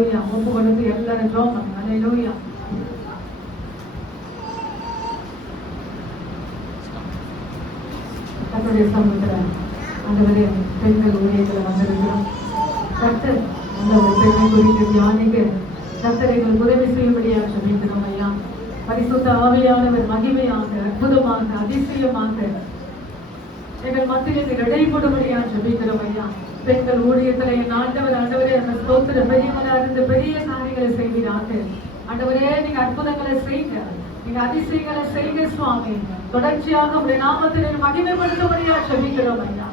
ஒப்பு கொடுத்து எல்லாரும் ஜெபம் பண்ணுங்க. ஹல்லேலூயா. கர்த்தருடைய சமூகத்துல ஆண்டவரே பெண்கள் ஊழியத்துல வந்திருக்கிறோம். கர்த்தர் அந்த ஒரு பெண்ணை குறித்து தியானிக்க கர்த்தர் எங்களுக்கு உதவி செய்யும்படியாக ஜெபிக்கிறோம் ஐயா. பரிசுத்த ஆவியானவர் மகிமையாக அற்புதமாக அதிசயமாக எங்கள் மத்தியில் இடைப்படும்படியாக ஜெபிக்கிறோம் ஐயா. பெண்கள் ஊழியத்துல என் ஆண்டவரே அந்த ஸ்தோத்திர பெரியவரா இருந்து பெரிய காரியங்களை செய்வீராக. ஆண்டவரே நீங்க அற்புதங்களை செய்யுங்க, நீங்க அதிசயங்களை செய்யுங்க சுவாமி. தொடர்ச்சியாக உடைய நாமத்தில் மகிமைப்படுத்தும்படியாக ஜெபிக்கிறோம் ஐயா.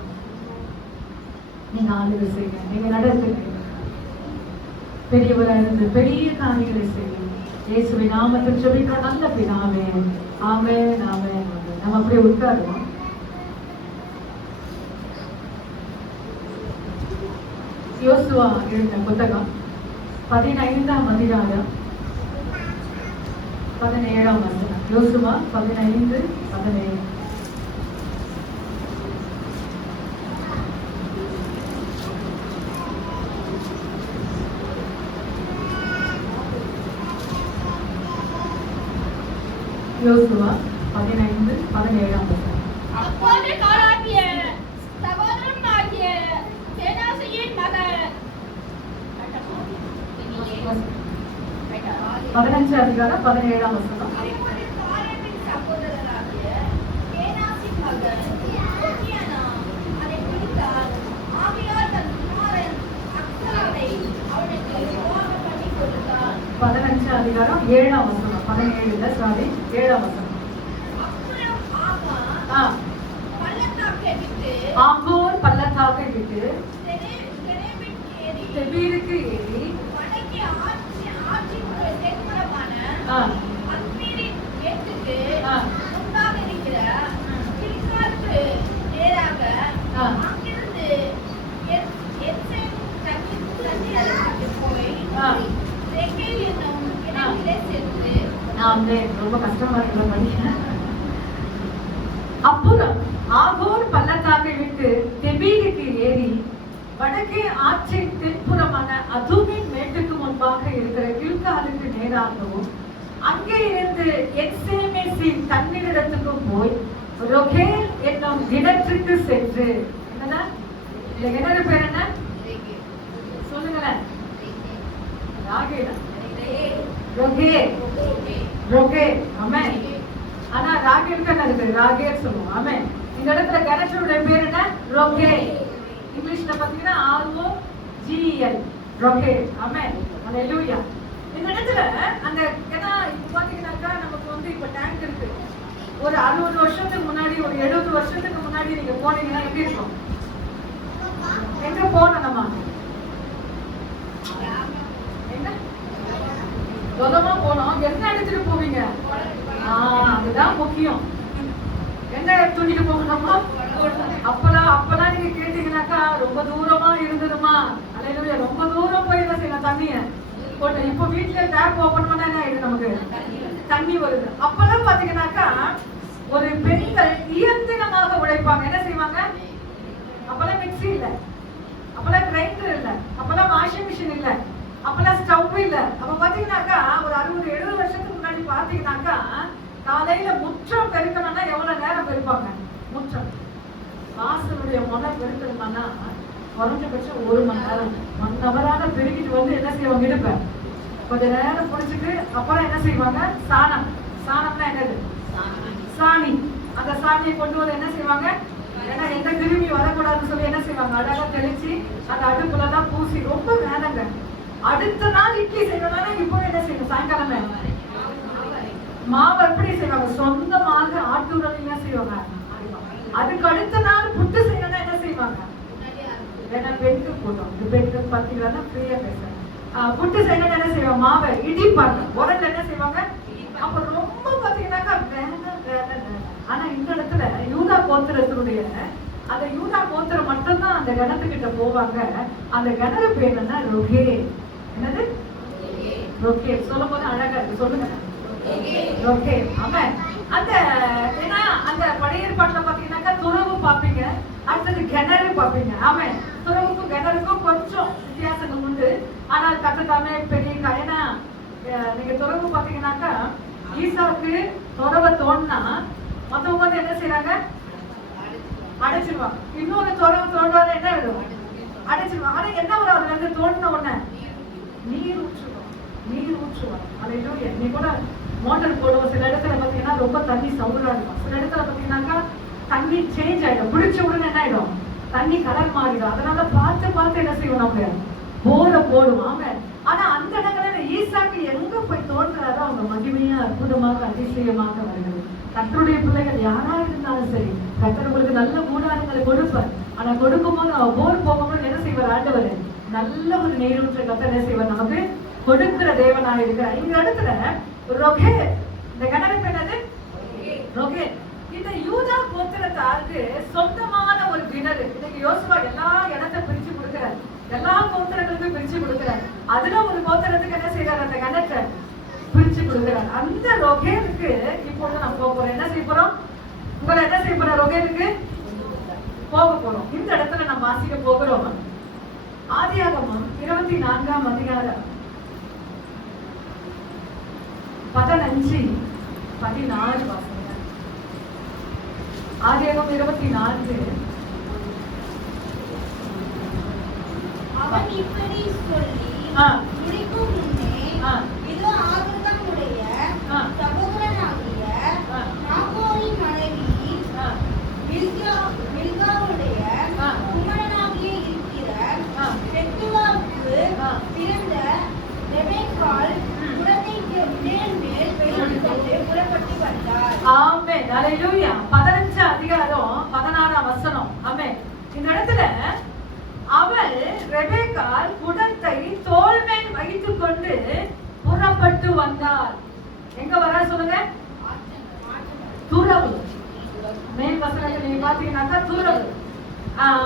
நீங்க ஆளுகை செய்யுங்க, நீங்க நடத்துங்க, பெரியவரா இருந்து பெரிய காரியங்களை செய்யுங்க. இயேசுவின் நாமத்தில் ஜெபிக்கிறோம் நல்ல பிதாவே. ஆமென் ஆமென். நம்ம அப்படியே உட்காருவோம். யோசுவா எழுதின புத்தகம் 15ஆம் அதிகாரம் 17ஆம் வசனம். யோசுவா 15:17. யோசுவா 15:17ஆம் வசனம். அப்போது காலாகிய சகோதரனாகிய சேனாசியின் மகள் 15 அதிகாரம் 17ஆம் வசனம். காலேபின் சகோதரராகிய சேனாசின் மகள் சோபியானா அதை பிடித்தார். ஆகையால் தன் குமாரன் அக்சாவை அவனுக்கு விவாகம் பண்ணி கொடுத்தார். 15 அதிகாரம் 7ஆம் வசனம். 17 இல்ல, சாரி, 7ஆம் வசனம். ஆகோர் பள்ளத்தாக்கை விட்டு தெபீருக்கு ஏறி ரொம்ப கஷ்டமா இருக்கிற அப்புறம் ஆகோர் பள்ளத்தாக்கை விட்டு தெபீருக்கு ஏறி வடக்கே ஆற்றின் தென்புறமான அதுமின் மேட்டுக்கு முன்பாக இருக்கிற கில்காலுக்கு நேராகவும் அங்கே இருந்து எக்ஸேமேசின் தண்ணீரிடத்துக்கும் போய் ரொகேல் என்னும் கிணற்றுக்கு சென்று, என்னன்னா இந்த கிணறு பேர் என்ன சொல்லுங்களேன்? ராகேல், ரொகேல், ரொகேல். ஆமென். ஆனா ராகேல் தான் இருக்கு, ராகேல் சொல்லுவோம். ஆமென். இந்த இடத்துல கிணற்றுடைய பேர் என்ன? ரொகேல். இங்கிலீஷ்ல பாத்தீங்கன்னா ROGEL, ரொகேல். ஆமென். ஹல்லேலூயா. இந்த இடத்துல அந்த ஏன்னா இப்ப பாத்தீங்கன்னாக்கா நமக்கு வந்து இப்ப டேங்க் இருக்கு. ஒரு 60 வருஷத்துக்கு முன்னாடி, ஒரு 70 வருஷத்துக்கு முன்னாடி நீங்க போனீங்கன்னா எப்படி இருக்கும்? எங்க போனோம் நம்ம? எங்க சொந்தமா போனோம். என்ன எடுத்துட்டு போவீங்க? அதுதான் முக்கியம். என்ன தூக்கிட்டு போகணுமா? அப்பெல்லாம் நீங்க கேட்டீங்கன்னாக்கா ரொம்ப தூரமா இருந்ததுமா. அல்லேலூயா. ரொம்ப தூரம் போய் என்ன செய்யலாம்? தண்ணிய போட்டு. இப்ப வீட்டுல டேப் ஓபன் பண்ணா என்ன ஆயிடுது? நமக்கு தண்ணி வருது. அப்பெல்லாம் பாத்தீங்கன்னாக்கா ஒரு பெண்கள் இயந்திரமாக உழைப்பாங்க. என்ன செய்வாங்க? அப்பெல்லாம் மிக்சி இல்ல, அப்பெல்லாம் கிரைண்டர் இல்ல, அப்பெல்லாம் வாஷிங் மிஷின் இல்ல, அப்பெல்லாம் ஸ்டவ் இல்ல. அப்ப பாத்தீங்கன்னாக்கா ஒரு 60-70 வருஷத்துக்கு முன்னாடி பாத்தீங்கன்னாக்கா காலையில முற்றம் பெருக்கணும்னா எவ்வளவு நேரம் பெருப்பாங்க? முற்றம் வாசலுடைய முனை பெருக்கணும்னா குறைஞ்சபட்சம் 1 மணி நேரம், 1 ஹவராக பெருக்கிட்டு வந்து என்ன செய்வாங்க? இடுப்பேன் கொஞ்ச நேரம் குடிச்சிட்டு அப்புறம் என்ன செய்வாங்க? சாணம். சாணம்னா என்னது? சாணி. அந்த சாணியை கொண்டு வந்து என்ன செய்வாங்க? ஏன்னா எந்த கிருமி வரக்கூடாதுன்னு சொல்லி என்ன செய்வாங்க? அழகா தெளிச்சு அந்த அடுப்புலதான் பூசி ரொம்ப வேலைங்க. அடுத்த நாள் இட்லி செய்யணும்னா இப்போ என்ன செய்யணும்? சாயங்காலமே மாவு எப்படி செய்வாங்க? சொந்தமாக ஆட்டுறதுல செய்வாங்க. அதுக்கு அடுத்த நாள் புட்டு செய்யணும்னா என்ன செய்வாங்க? ஏன்னா பெண்ணுக்கு போட்டோம், இந்த பெண்ணுக்கு பார்த்தீங்கன்னா ஃப்ரீயா பேசுறேன். புட்டு செய்யணும் என்ன செய்வாங்க? மாவை இடிப்பாங்க. உடனே என்ன செய்வாங்க? அப்ப ரொம்ப பாத்தீங்கன்னாக்கா வேலை. ஆனா இந்த இடத்துல யூதா கோத்திரத்தினுடைய அந்த யூதா கோத்திரம் மட்டும்தான் அந்த கிணத்துக்கிட்ட போவாங்க. அந்த கிணறு பேர் என்ன? ரொகேல். என்னது? ரொகேல். சொல்லும் போது அழகா இருக்கு. சொல்லுங்க. ரொகேல். ஆமென். அந்த ஏன்னா அந்த பழையற்பாட்டுல பாத்தீங்கன்னாக்கா துறவு பாப்பீங்க, அடுத்தது கிணறு பாப்பீங்க. ஆமென். துறவுக்கும் கிணறுக்கும் கொஞ்சம் வித்தியாசங்கள் உண்டு. ஆனால் தாமே பெரிய கயனா. நீங்க துறவு பாத்தீங்கன்னாக்கா ஈசாக்கு துறவை தோணுனா மத்தவங்க வந்து என்ன செய்யறாங்க? அடைச்சிருவாங்க. இன்னொரு துறவு தோன்றாத என்ன ஆயிடும்? அடைச்சிருவாங்க. ஆனா என்ன வரும்? அதுல இருந்து தோண்டின உடனே நீர் ஊற்றுவாங்க. நீர் ஊற்றுவாங்க. அலையிலூயா. நீ கூட மோட்டர் போடுவோம். சில இடத்துல பாத்தீங்கன்னா ரொம்ப தண்ணி சவுடா இருக்கும். சில இடத்துல பாத்தீங்கன்னாக்கா தண்ணி சேஞ்ச் ஆயிடும். பிடிச்ச உடனே என்ன ஆயிடும்? தண்ணி கலர் மாறிடும். அதனால பார்த்து பார்த்து என்ன செய்வோம்? நம்ம போரை போடுவாங்க. ஆனா அந்த இடங்கள்ல ஈசாக்கு எங்க போய் தோன்றாரோ அவங்க மகிமையா அற்புதமாக அதிசயமாக வருகிறது. கர்த்தருடைய பிள்ளைகள் யாரா இருந்தாலும் சரி, கர்த்தர் உங்களுக்கு நல்ல கூடாரங்களை கொடுப்பார். ஆனா கொடுக்கும் போது அவ போர் போகும்போது என்ன செய்வார்? ஆண்டவர் நல்ல ஒரு நீரூற்ற கர்த்தர் என்ன செய்வார்? நமக்கு கொடுக்கிற தேவனாக இருக்கிறார். இந்த இடத்துல ரொகே, இந்த கணவன் என்னது? ரொகே. இந்த யூதா கோத்திரத்தாருக்கு சொந்தமான ஒரு கிணறு. இன்னைக்கு யோசுவா எல்லா இடத்தை பிரிச்சு கொடுக்கிறார். எல்லா கோத்திரங்களுக்கும் பிரிச்சு கொடுக்கிறார். அதுல ஒரு கோத்திரத்துக்கு என்ன செய்யறாரு? அந்த கிணற்றை பிரிச்சு கொடுக்கிறார். அந்த ரொகேலுக்கு இப்பொழுது நம்ம போக போறோம். என்ன செய்ய போறோம்? உங்களை என்ன செய்ய போறோம்? ரொகேலுக்கு போக போறோம். இந்த இடத்துல நம்ம வாசிக்க போகிறோம். ஆதியாகமம் 24ஆம் அதிகாரம் 15, 14 வாசிங்க. ஆதியாகமம் 24. அவன் இப்படி சொல்லி முடிக்கும் முன்னே இதோ ஆபிரகாமுடைய சகோதரனாகிய நாகோரின் மனைவி மில்காவுடைய குமாரனாகிய இருக்கிற பெத்துவேலுக்கு பிறந்த ரெபெக்காள் குடத்தை மேல் மேல் வைத்துக்கொண்டு புறப்பட்டு வந்தார். ஆமென். அல்லேலூயா. 15 அதிகாரம் 16ஆம் வசனம். ஆமென். இந்த இடத்துல அவள் ரெபெக்காள் குடத்தை தோள் மேல் வைத்துக் கொண்டு புறப்பட்டு வந்தாள். எங்க வரா சொல்லுங்க? துறவு. மேல் வசனத்தை நீங்க பாத்தீங்கன்னாக்கா துறவு.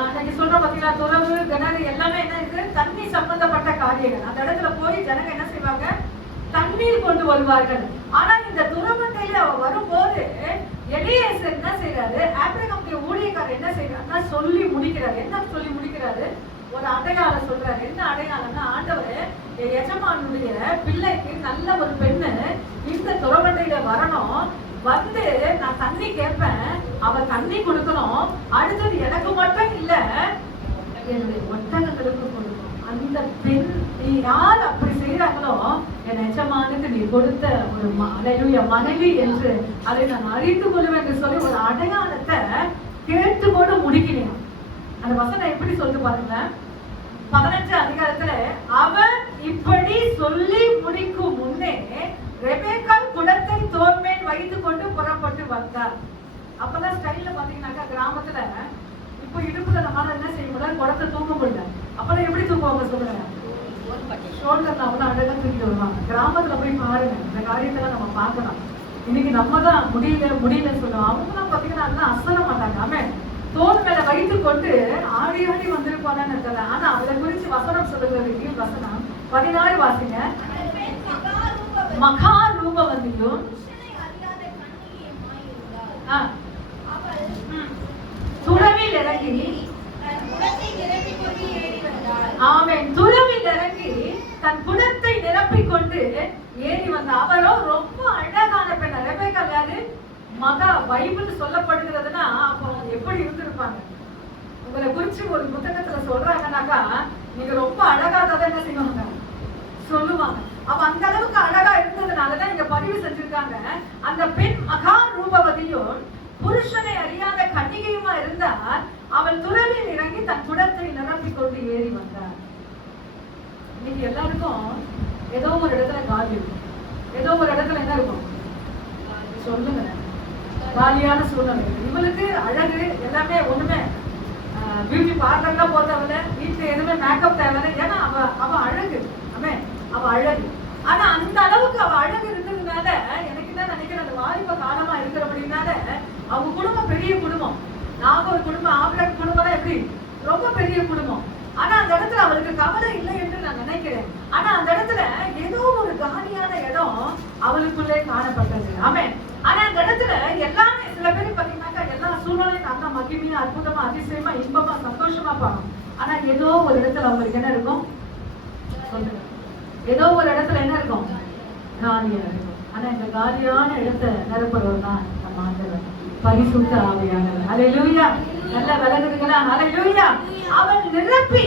இன்னைக்கு சொல்ற பாத்தீங்களா? துறவு, கிணறு எல்லாமே என்ன இருக்கு? தண்ணி சம்பந்தப்பட்ட காரியங்கள். அந்த இடத்துல போய் ஜனங்க என்ன செய்வாங்க? தண்ணீர் கொண்டு வருவார்கள். ஆனா இந்த துறவண்டையில அவ வரும்போது எலியேசர் என்ன செய்யறாரு? ஆபிரகாமுடைய ஊழியக்காரர் என்ன செய்யறாருன்னா சொல்லி முடிக்கிறாரு. என்ன சொல்லி முடிக்கிறாரு? ஒரு அடையாளம் சொல்றாரு. என்ன அடையாளம்னா, ஆண்டவரே என் எஜமானுடைய பிள்ளைக்கு நல்ல ஒரு பெண்ணு இந்த துறவண்டையில வரணும், வந்து நான் தண்ணி கேட்பேன், அவ தண்ணி கொடுக்கணும், அடுத்தது எனக்கு மட்டும் இல்ல என்னுடைய ஒட்டகங்களுக்கு கொடுக்கணும். அந்த பெண் யார் அப்படி செய்யறாங்களோ என் எஜமானுக்கு நீ கொடுத்த ஒரு மனைவி என்று அதை நான் அறிந்து கொள்வேன் என்று சொல்லி ஒரு அடையாளத்தை கேட்டுக்கொண்டு முடிக்கிறேன். அந்த வசனம் எப்படி சொல்லிட்டு பாருங்க. 15 அதிகாரத்துல அவன் இப்படி சொல்லி முடிக்கும் முன்னே ரெபெக்காள் குடத்தை தோள் மேல் வைத்துக் கொண்டு புறப்பட்டு வந்தார். அப்பதான் ஸ்டைல்ல பாத்தீங்கன்னாக்கா கிராமத்துல இப்ப இடுப்புல நம்மளால என்ன செய்ய முடியாது? குடத்தை தூக்க முடியல. அப்பெல்லாம் எப்படி தூக்குவாங்க சொல்லுங்க? ஷோல்டர்ல அவ்வளவு அழகா தூக்கிட்டு வருவாங்க. கிராமத்துல போய் பாருங்க, இந்த காரியத்தெல்லாம் நம்ம பார்க்கலாம். இன்னைக்கு நம்ம தான் முடியல சொல்லுவோம். அவங்கலாம் பாத்தீங்கன்னா அதெல்லாம் அசல மாட்டாங்க. அவன் தோல் மேல வைத்துக் கொண்டு ஆடி ஆடி வந்திருப்பானு தெரியல. ஆனா அதை குறிச்சு வசனம் சொல்லுகிறது. வசனம் 16 வாசிங்க. மகா ரூபவதியும் துறவில் இறங்கி ஆமென் துறவில் இறங்கி தன் குடத்தை நிரப்பிக் கொண்டு ஏறி வந்த அவரோ ரொம்ப அழகான பெண். ரெபெக்காள் யாரு? மகா. பைபிள் சொல்லப்படுகிறதுனா அப்போ எப்படி இருந்திருப்பாங்க? உங்களை குறிச்சு ஒரு புத்தகத்துல சொல்றாங்கன்னாக்கா நீங்க ரொம்ப அழகா தான் என்ன செய்வாங்க சொல்லுவாங்க. அவ அந்த அளவுக்கு அழகா இருந்ததுனாலதான் இங்க பதிவு செஞ்சிருக்காங்க. அந்த பெண் மகா ரூபவதியும் புருஷனை அறியாத கன்னிகையுமா இருந்தால் அவள் துறவில் இறங்கி தன் குடத்தை நிரப்பிக் கொண்டு ஏறி வந்தார். இன்னைக்கு எல்லாருக்கும் ஏதோ ஒரு இடத்துல காலி இருக்கும், ஏதோ ஒரு இடத்துல என்ன இருக்கும் சொல்லுங்க, காலியான சூழ்நிலை. இவளுக்கு அழகு எல்லாமே ஒண்ணுமே பியூட்டி பார்லர்லாம் போறவல, வீட்டுல எதுவுமே மேக்கப் தேவையில்லை. ஏன்னா அவ அழகு, அவ அழகு. ஆனா அந்த அளவுக்கு அவ அழகு இருந்ததுனால எனக்கு தான் நினைக்கிறேன், அந்த வாலிப காலமா இருக்கிறபடினால அவங்க குடும்பம் பெரிய குடும்பம். நாகூர் குடும்பம், ஆபிரகாம் குடும்பம் எப்படி ரொம்ப பெரிய குடும்பம். ஆனா அந்த இடத்துல அவளுக்கு கவலை இல்லை என்று நான் நினைக்கிறேன். ஆனா அந்த இடத்துல ஏதோ ஒரு காலியான இடம் அவளுக்குள்ளே காணப்பட்டது. ஆமென். ஆனா அந்த இடத்துல எல்லாமே சில பேர் பாத்தீங்கன்னாக்கா எல்லா சூழ்நிலையும் நல்லா மகிமையா அற்புதமா அதிசயமா இன்பமா சந்தோஷமா பாடும். ஆனா ஏதோ ஒரு இடத்துல அவங்களுக்கு என்ன இருக்கும் சொல்லுங்க, ஏதோ ஒரு இடத்துல என்ன இருக்கும்? காலியா இருக்கும். ஆனா இந்த காலியான இடத்தை நிரப்புறவர் தான் நம்ம ஆண்டவர், பரிசுத்த ஆவியானவர். ஹல்லேலூயா. நல்ல விலகுதுங்களா? ஹல்லேலூயா. அவன் நிரப்பி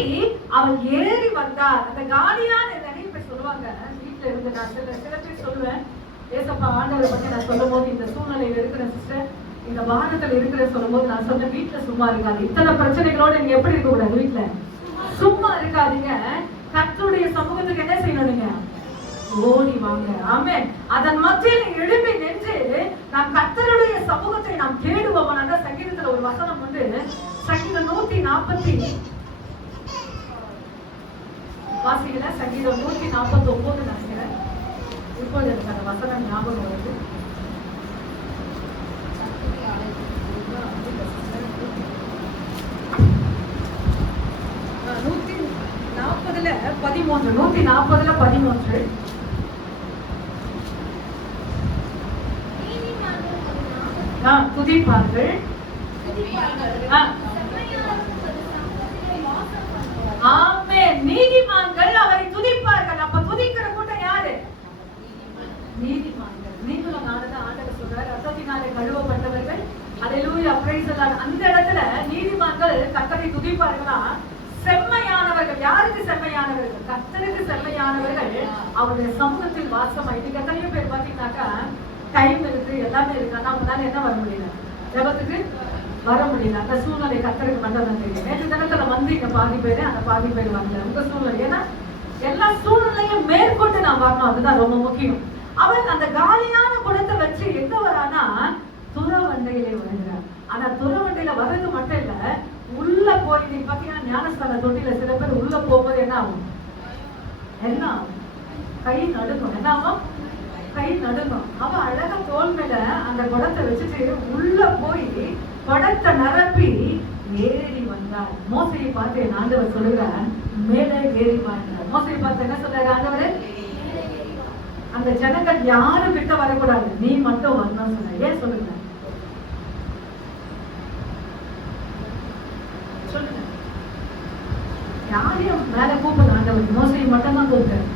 அவன் ஏறி வந்தார். அந்த காலியான நிறைய பேர் சொல்லுவாங்க வீட்டுல இருந்து, நான் சில பேர் சொல்லுவேன், ஏசப்பா ஆண்டவரை பத்தி நான் சொல்லும் போது, இந்த சூழ்நிலையில இருக்கிற சிஸ்டர், இந்த வானத்துல இருக்கிற சொல்லும் போது நான் சொன்ன, வீட்டுல சும்மா இருக்காது. இத்தனை பிரச்சனைகளோட நீங்க எப்படி இருக்க கூடாது? வீட்டுல சும்மா இருக்காதீங்க. கர்த்தருடைய சமூகத்துக்கு என்ன செய்யணும்? நீங்க ஓடி வாங்க. ஆமென். அதன் மத்தியில் எழுப்பி நின்று நாம் கர்த்தருடைய சமூகத்தை நாம் தேடுவோம். அதான் சங்கீதத்துல ஒரு வசனம் உண்டு, சங்கீதம் 140 வாசிக்கல, சங்கீதம் 149 நினைக்கிறேன். இப்போது எனக்கு அந்த வசனம் ஞாபகம் வருது. 140:13 துதிப்பார்கள். ஆமென். நீதிமான்கள் அவரை துதிப்பார்கள். அப்ப துதிக்கிற கூட்டம் யாரு? நீதிமான்கள். நீங்களும் நானும் ஆண்டவர் சொல்றாரு, ரத்தத்தினாலே கழுவப்பட்டவர்கள். ஹல்லேலூயா, பிரைஸ் தி லார்ட். அந்த இடத்துல நீதிமான்கள் கர்த்தரை துதிப்பார்களா? செம்மையானவர்கள். யாருக்கு செம்மையானவர்கள்? கர்த்தருக்கு செம்மையானவர்கள் அவருடைய சமூகத்தில் வாசம். இன்னைக்கு எத்தனையோ பேர் பாத்தீங்கன்னாக்கா டைம் இருக்கு, எல்லாமே இருக்கு, ஆனா அவங்களால என்ன வர முடியல? ஜெபத்துக்கு வர முடியல. அந்த சூழ்நிலை கர்த்தருக்கு மட்டும் தான் தெரியும். நேற்று தினத்துல வந்து இங்க பாதி பேரு, அந்த பாதி பேர் வரல. உங்க சூழ்நிலை, ஏன்னா எல்லா சூழ்நிலையும் மேற்கொண்டு நான் வரணும், அதுதான் ரொம்ப முக்கியம். அவன் அந்த காலியான குடத்தை வச்சு எங்க வரானா, துறவண்டையிலே வருகிறார். ஆனா துறவண்டையில வர்றது மட்டும் இல்ல, உள்ள போய் நீங்க பாத்தீங்கன்னா ஞானஸ்தான தொட்டில சில பேர் உள்ள போகும்போது என்ன ஆகும்? என்ன ஆகும்? கை நடுங்கும். என்ன ஆகும்? கை நடுங்கும். அவ அழகா தோல் மேல அந்த குடத்தை வச்சுட்டு உள்ள போய் குடத்தை நிரப்பி ஏறி வந்தார். மோசையை பார்த்து என் ஆண்டவர் சொல்லுகிறார், மேலே ஏறி வந்தார். மோசையை பார்த்து என்ன சொல்றாரு ஆண்டவர்? அந்த ஜனங்கள் யாரும் கிட்ட வரக்கூடாது, நீ மட்டும் வரணும்னு சொன்ன. ஏன் சொல்லுங்க? சொல்லுங்க. யாரையும் மேல கூப்பிடுற ஆண்டவர் மோசையை மட்டும் தான் கூப்பிட்டாரு.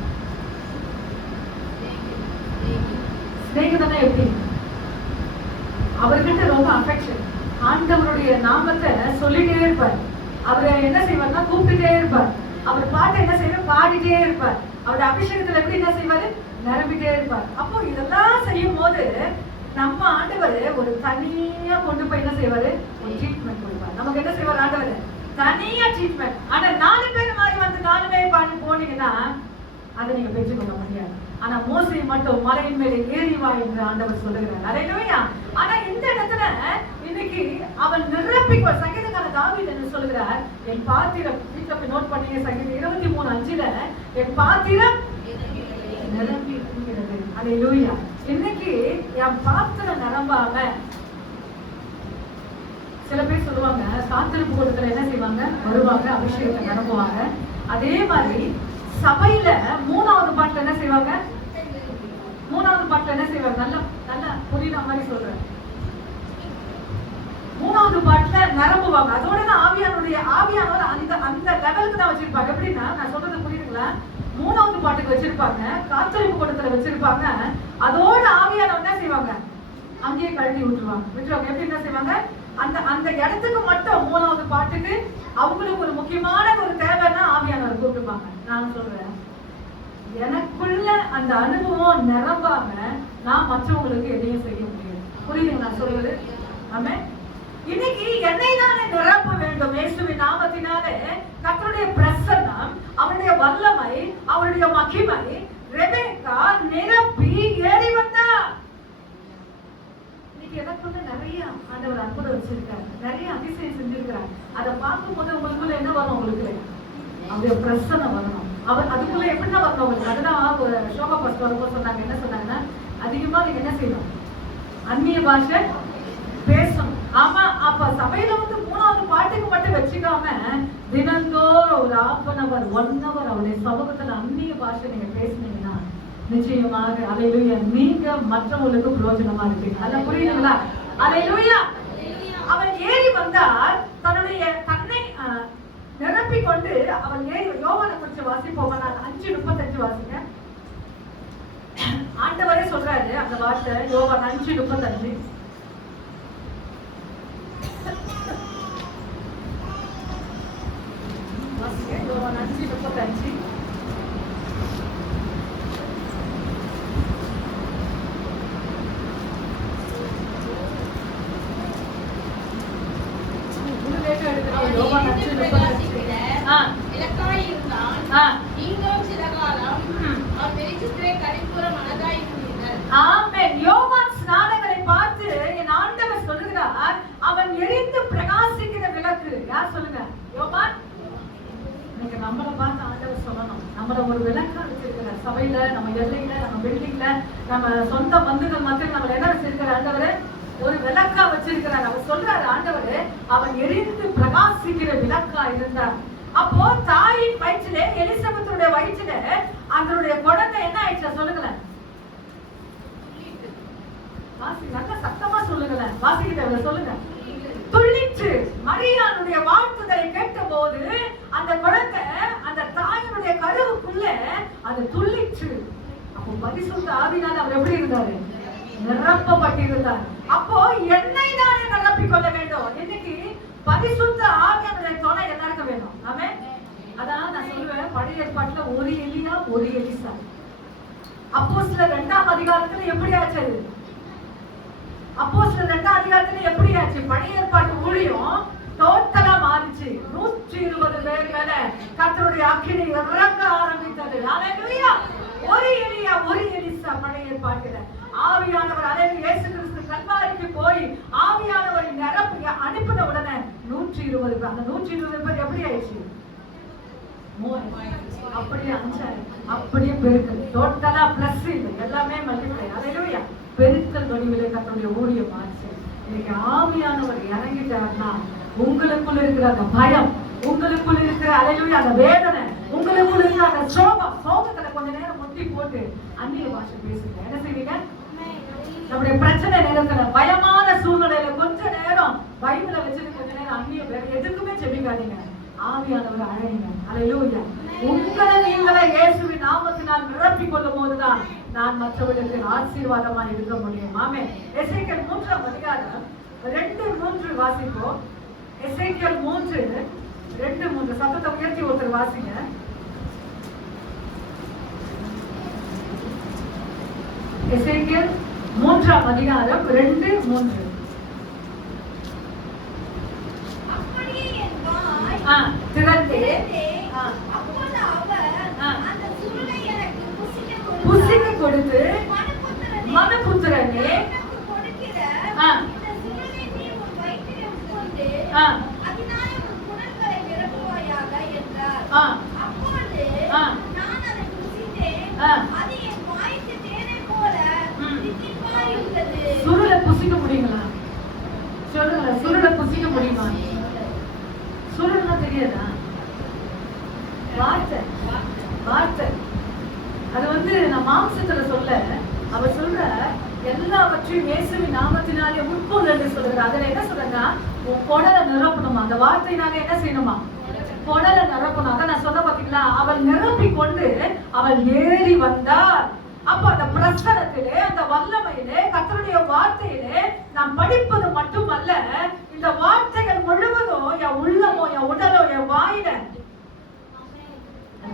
ஸ்நேகிதனா எப்படி? அவர்கிட்ட ரொம்ப அஃபெக்ஷன். ஆண்டவருடைய நாமத்தை சொல்லிட்டே இருப்பார். அவரை என்ன செய்வார்னா கூப்பிட்டுட்டே இருப்பார். அவர் பாட்டை என்ன செய்வார்? பாடிட்டே இருப்பார். அவருடைய அபிஷேகத்துல எப்படி என்ன செய்வாரு? நிரம்பிட்டே இருப்பார். அப்போ இதெல்லாம் செய்யும் போது நம்ம ஆண்டவர் ஒரு தனியா கொண்டு போய் என்ன செய்வாரு? ஒரு ட்ரீட்மெண்ட் கொடுப்பார். நமக்கு என்ன செய்வார் ஆண்டவர்? தனியா ட்ரீட்மெண்ட். ஆனா 4 பேர் மாதிரி வந்து 4 பேர் பாடி போனீங்கன்னா அதை நீங்க பெற்றுக்கொள்ள முடியாது. ஆனா மோசே மட்டும் மலையின் மேலே ஏறி வா என்று ஆண்டவர் சொல்லுகிறார். ஹல்லேலூயா. ஆனா இந்த இடத்துல இன்னைக்கு அவன் நிரப்பிக்கோ. சங்கீதக்காரன் தாவீது என்ன சொல்லுகிறார்? என் பாத்திரம், வீட்டுல நோட் பண்ணீங்க, சங்கீதம் 23:5 என் பாத்திரம் நிரம்பி இருக்கிறது. ஹல்லேலூயா. இன்னைக்கு என் பாத்திரம் நிரம்பாம, சில பேர் சொல்லுவாங்க சாத்திரப்பு கூட்டத்துல என்ன செய்வாங்க? வருவாங்க, அபிஷேகத்தை நிரம்புவாங்க. அதே மாதிரி சபையில 3வது பாட்டுல என்ன செய்வாங்க? 3வது பாட்டுல என்ன செய்வாங்க? நல்லா புரியுற மாதிரி சொல்றேன். 3வது பாட்டுல நிரம்புவாங்க. அதோடதான் ஆவியானவர் அந்த லெவலுக்கு தான் வச்சிருப்பாங்க. எப்படின்னா, நான் சொல்றது புரியுதுங்களா? 3வது பாட்டுக்கு வச்சிருப்பாங்க, காத்தரிப்பு கூட்டத்துல வச்சிருப்பாங்க. அதோட ஆவியானவர் என்ன செய்வாங்க? அங்கேயே கழட்டி விட்டுருவாங்க. எப்படி என்ன செய்வாங்க? அந்த இடத்துக்கு மட்டும் 3வது பாட்டுக்கு அவங்களுக்கு ஒரு முக்கியமான ஒரு தேவைன்னா ஆவியானவர் கூப்பிட்டுப்பாங்க. நான் சொல்றேன், எனக்குள்ள அந்த அனுபவம் நிரம்பாம நான் மற்றவங்களுக்கு எதையும் செய்ய முடியாது. புரியுதுங்க நான் சொல்றது? ஆமே. இன்னைக்கு என்னை தானே நிரப்ப வேண்டும். இயேசுவின் நாமத்தினாலே கர்த்தருடைய பிரசன்னம், அவருடைய வல்லமை, அவருடைய மகிமை ரெபெக்கா நிரப்பி ஏறி வந்தார். எனக்குள்ள நிறைய ஆண்டவர் அற்புதம் வச்சிருக்காரு, நிறைய அதிசயம் செஞ்சிருக்கிறார். அதை பார்க்கும் போது உங்களுக்குள்ள என்ன வரும்? உங்களுக்கு அவருடைய பிரசன்னம் வரணும். அவர் அதுக்குள்ள எப்படின்னா வரணும் உங்களுக்கு. அதுதான் ஒரு ஷோகா பஸ்ட் வரும்போது சொன்னாங்க. என்ன சொன்னாங்கன்னா, அதிகமா நீங்க என்ன செய்யணும்? அந்நிய பாஷை பேசணும். ஆமா. அப்ப சபையில வந்து 3வது பாட்டுக்கு மட்டும் வச்சுக்காம தினந்தோறும் ஒரு 1/2 1 hour அவருடைய சமூகத்துல அந்நிய பாஷை நீங்க பேசுனீங்கன்னா நிச்சயமாக அல்லேலூயா நீங்க மற்றவங்களுக்கு பிரயோஜனமா இருப்பீங்க. அத புரியுதுங்களா? அல்லேலூயா. அவன் ஏறி வந்தார். தன்னை நிரப்பி கொண்டு அவன் யோவானை குறிச்சு வாசிப்போம். 5:35 வாசிங்க. ஆண்டவரே சொல்றாரு அந்த வார்த்தை, யோவான் 5:35. வாசிங்க, யோவான் 5:35. யோவான் ஸ்நானகனை பார்த்து என் ஆண்டவர் சொல்லுகிறார், அவன் எரிந்து பிரகாசிக்கிற விளக்கு. யார் சொல்லுங்க? யோவான். நீங்க நம்மளை பார்த்து ஆண்டவர் சொல்லணும், நம்மள ஒரு விளக்கா வச்சிருக்கிற சபையில, நம்ம எல்லையில, நம்ம பில்டிங்ல, நம்ம சொந்த பந்துகள் மத்தியில் நம்மள என்ன வச்சிருக்கிற ஆண்டவர்? ஒரு விளக்கா வச்சிருக்கிறார். அவர் சொல்றாரு ஆண்டவர், அவன் எரிந்து பிரகாசிக்கிற விளக்கா இருந்தார். அப்போ தாயின் வயிற்றிலே, எலிசபெத்துடைய வயிற்றிலே அதனுடைய குழந்தை என்ன ஆயிடுச்சு சொல்லுங்களேன். நல்ல சத்தமா சொல்லுங்களேன், வாசிக்கிட்ட சொல்லுங்க. துள்ளிற்று. மரியாளுடைய வாழ்த்துதலை கேட்ட போது அந்த குழந்தை அந்த தாயினுடைய கருவுக்குள்ள அது துள்ளிற்று. அப்போ பரிசுத்த ஆவியானவர் அவர் எப்படி இருந்தாரு? நிரப்பப்பட்டிருந்தார். அப்போ என்னை நானே நிரப்பிக் கொள்ள வேண்டும். இன்னைக்கு பரிசுத்த ஆவியானவருடைய துணை எல்லாருக்கும் வேணும். ஆமென். அதான் நான் சொல்லுவேன், பழைய ஏற்பாட்டுல ஒரு எலியா ஒரு எலிசா. அப்போஸ்தலர் 2ஆம் அதிகாரத்துல எப்படி ஆச்சு? அப்போஸ்தலர் 2ஆம் அதிகாரத்துல எப்படி ஆச்சு? பழைய ஏற்பாட்டு ஊழியம் டோட்டலா மாறிச்சு. 120 பேர் மேல கர்த்தருடைய அக்கினி இறங்க ஆரம்பித்தது. ஹல்லேலூயா. ஒரு எலியா ஒரு எலிசா பழைய ஏற்பாட்டுல. ஆவியானவர் அலையில் இயேசு கிறிஸ்து கல்வாரிக்கு போய் ஆவியானவரை நிரப்பி அனுப்பின உடனே 120 பேர். அந்த 120 பேர் எப்படி ஆயிடுச்சு? அப்படியே அஞ்சாரு. அப்படியே பெருக்கல். டோட்டலா பிளஸ் இல்லை, எல்லாமே மல்டிப்ளை. ஹல்லேலூயா. பெருக்கல் வடிவிலே கர்த்தருடைய ஊழியம் ஆச்சு. இன்னைக்கு ஆவியானவர் இறங்கிட்டாருன்னா உங்களுக்குள்ள இருக்கிற அந்த பயம், உங்களுக்குள்ள இருக்கிற ஹல்லேலூயா அந்த வேதனை, உங்களுக்குள்ள இருக்கிற அந்த சோகத்துல கொஞ்ச நேரம் முட்டி போட்டு அந்நிய பாஷை பேசுங்க. என்ன செய்வீங்க? நம்முடைய பிரச்சனை நேரத்துல, பயமான சூழ்நிலையில கொஞ்ச நேரம் பைபிளை வச்சுட்டு கொஞ்ச நேரம் அந்நிய வேற எதுக்குமே செபிக்காதீங்க. ஆவியானவர் அழைங்க. ஹல்லேலூயா. உங்களை நீங்களே இயேசுவின் நாமத்தினால் நிரப்பிக் கொள்ளும் போதுதான் நான் மற்றவர்களுக்கு ஆசீர்வாதமா இருக்க முடியும். ஆமென். எசேக்கியேல் 3ஆம் அதிகாரம் 2:3 வாசிப்போம். எசேக்கியேல் 3:2-3 சத்தத்தை உயர்த்தி ஒருத்தர் வாசிங்க. எசேக்கியேல் 3ஆம் அதிகாரம் 2-3. திறந்தே புசிக்க கொடுத்து மனுபுத்திரனே சுருளை புசிக்க முடியுங்களா? சொல்லுங்க, சுருளை புசிக்க முடியுமா? சுருள்னா தெரியாதா? வார்த்தை, வார்த்தை. அது நான் மாம்சத்துல சொல்ல, அவர் சொல்ற எல்லாவற்றையும் இயேசுவின் நாமத்தினாலே உட்கொள் என்று சொல்றாரு. அதுல என்ன சொல்றேன்னா, உன் குடலை நிரப்பணுமா? அந்த வார்த்தையினால என்ன செய்யணுமா? குடலை நிரப்பணும். அதான் நான் சொல்ல பாத்தீங்களா, அவள் நிரப்பி கொண்டு அவள் ஏறி வந்தார். அப்ப அந்த பிரசனத்திலே, அந்த வல்லமையிலே, கர்த்தருடைய வார்த்தையிலே நாம் படிப்பது மட்டுமல்ல, இந்த வார்த்தைகள் முழுவதும் என் உள்ளமோ, என் உடலோ, என் வாயில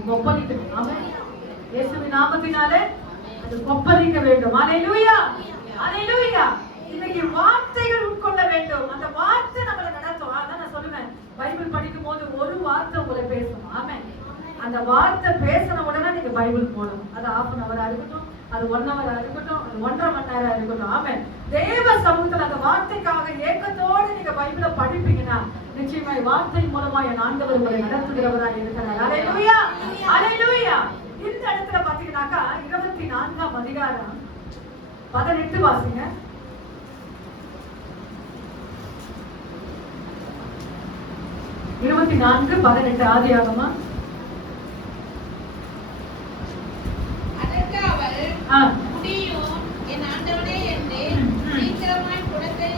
கொப்பளிக்கணும். ஆமென். இயேசுவின் நாமத்தினாலே அது கொப்பளிக்க வேண்டும். ஹல்லேலூயா, ஹல்லேலூயா. இன்னைக்கு வார்த்தைகள் உட்கொள்ள வேண்டும். அந்த வார்த்தை நம்மளை நடத்தும். அதான் நான் சொல்லுவேன், பைபிள் படிக்கும் போது ஒரு வார்த்தை உங்களை பேசணும். ஆமென். அந்த வார்த்தை பேசின உடனே நீங்க பைபிள் போடணும். அது 1/2 hour இருக்கட்டும், அது 1 hour இருக்கட்டும், அது 1.5 மணி நேரம் இருக்கட்டும். ஆமென். தேவ சமூகத்துல அந்த வார்த்தைக்காக ஏக்கத்தோடு நீங்க பைபிளை படிப்பீங்கன்னா நிச்சயமாய் வார்த்தை மூலமா என் ஆண்டவர் உங்களை நடத்துகிறவராக இருக்கிறார். ஹல்லேலூயா, ஹல்லேலூயா. இந்த இடத்துல பாத்தீங்கன்னாக்கா 24ஆம் அதிகாரம் 18 வாசிங்க. 24:18 ஆதியாகமம். முடியும் என் ஆண்டவனே என்று சீக்கிரமாய் குடத்தை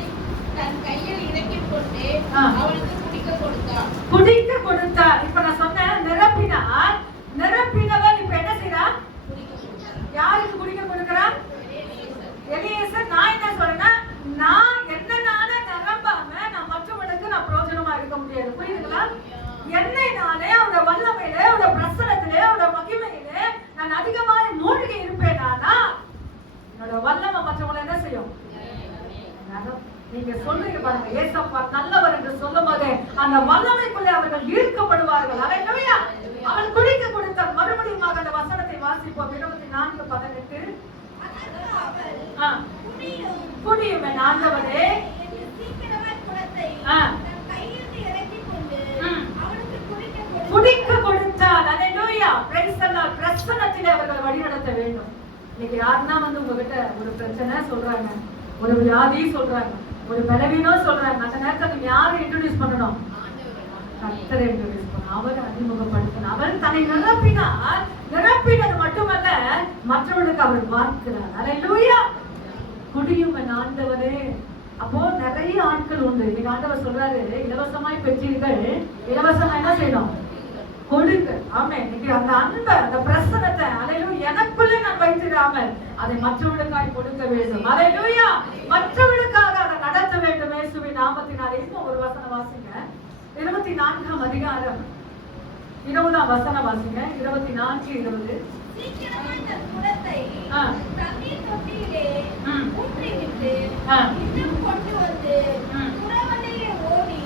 தன் கையில் இறக்கிக் கொண்டு அவனுக்கு குடிக்க கொடுத்தார். குடிக்க கொடுத்தார். இப்ப நான் சொன்னேன் நிரப்பினார். நிரப்பினவன் இப்ப என்ன செய்யறான்? குடிக்க கொடுத்தார். யாருக்கு குடிக்க கொடுக்கிறான்? எலியேசர். நான் என்ன சொல்றேன்னா, நான் என்னனால நிரம்பாம நான் மற்றவனுக்கு நான் பிரயோஜனமா இருக்க முடியாது. புரியுதுங்களா? என்னை நானே அவருடைய வல்லமையிலே, அவருடைய பிரசனத்திலே, அவருடைய மகிமையிலே நான் அதிகமாக மூழ்கி இருப்பேனானா என்னோட வல்லமை மற்றவங்களை என்ன செய்யும்? நீங்க சொல்றீங்க பாருங்க, ஏசப்பா நல்லவர் என்று சொல்லும் போதே அந்த வல்லமைக்குள்ளே அவர்கள் ஈர்க்கப்படுவார்கள். அல்லேலூயா. அவள் குடிக்க கொடுத்தார். மறுபடியும் அந்த வசனத்தை வாசிப்போம். 24:18. குடியும் என் ஆண்டவரே, குடிக்க கொடுத்தால். அல்லேலூயா. Praise the Lord. பிரசன்னத்திலே அவர்கள் வழிநடத்த வேண்டும். இன்னைக்கு யாருன்னா வந்து உங்ககிட்ட ஒரு பிரச்சனை சொல்றாங்க, ஒரு வியாதி சொல்றாங்க, ஒரு பலவீனம் சொல்றாங்க, அந்த நேரத்துல நீங்க யாரை இன்ட்ரோடியூஸ் பண்ணணும்? கர்த்தரை இன்ட்ரோடியூஸ் பண்ணணும். அவரை அறிமுகப்படுத்தணும். அவர் தன்னை நிரப்பினார். நிரப்பினது மட்டுமல்ல, மற்றவர்களுக்கு அவர் பார்க்கிறார். அல்லேலூயா. குடியும் என் ஆண்டவரே. அப்போ நிறைய ஆட்கள் உண்டு. இன்னைக்கு ஆண்டவர் சொல்றாரு, இலவசமாய் பெற்றீர்கள், இலவசமா என்ன செய்யணும்? கொடுங்க. ஆமென். இன்னைக்கு அந்த அன்பை, அந்த பிரசன்னத்தை அல்லேலூயா எனக்குள்ள நான் வைத்திடாமல் அதை மற்றவர்களுக்காக கொடுக்க வேண்டும். அல்லேலூயா. மற்றவர்களுக்காக அதை நடத்த வேண்டும் இயேசுவின் நாமத்தினாலே. இன்னும் ஒரு வசனம் வாசிங்க. 24ஆம் அதிகாரம் 20ஆம் வசனம் வாசிங்க. 24:20. சீக்கிரமாய் தன் குடத்தை தண்ணீர் தொட்டியிலே ஊற்றி விட்டு இன்னும் கொண்டு வந்து புறவழியே ஓடி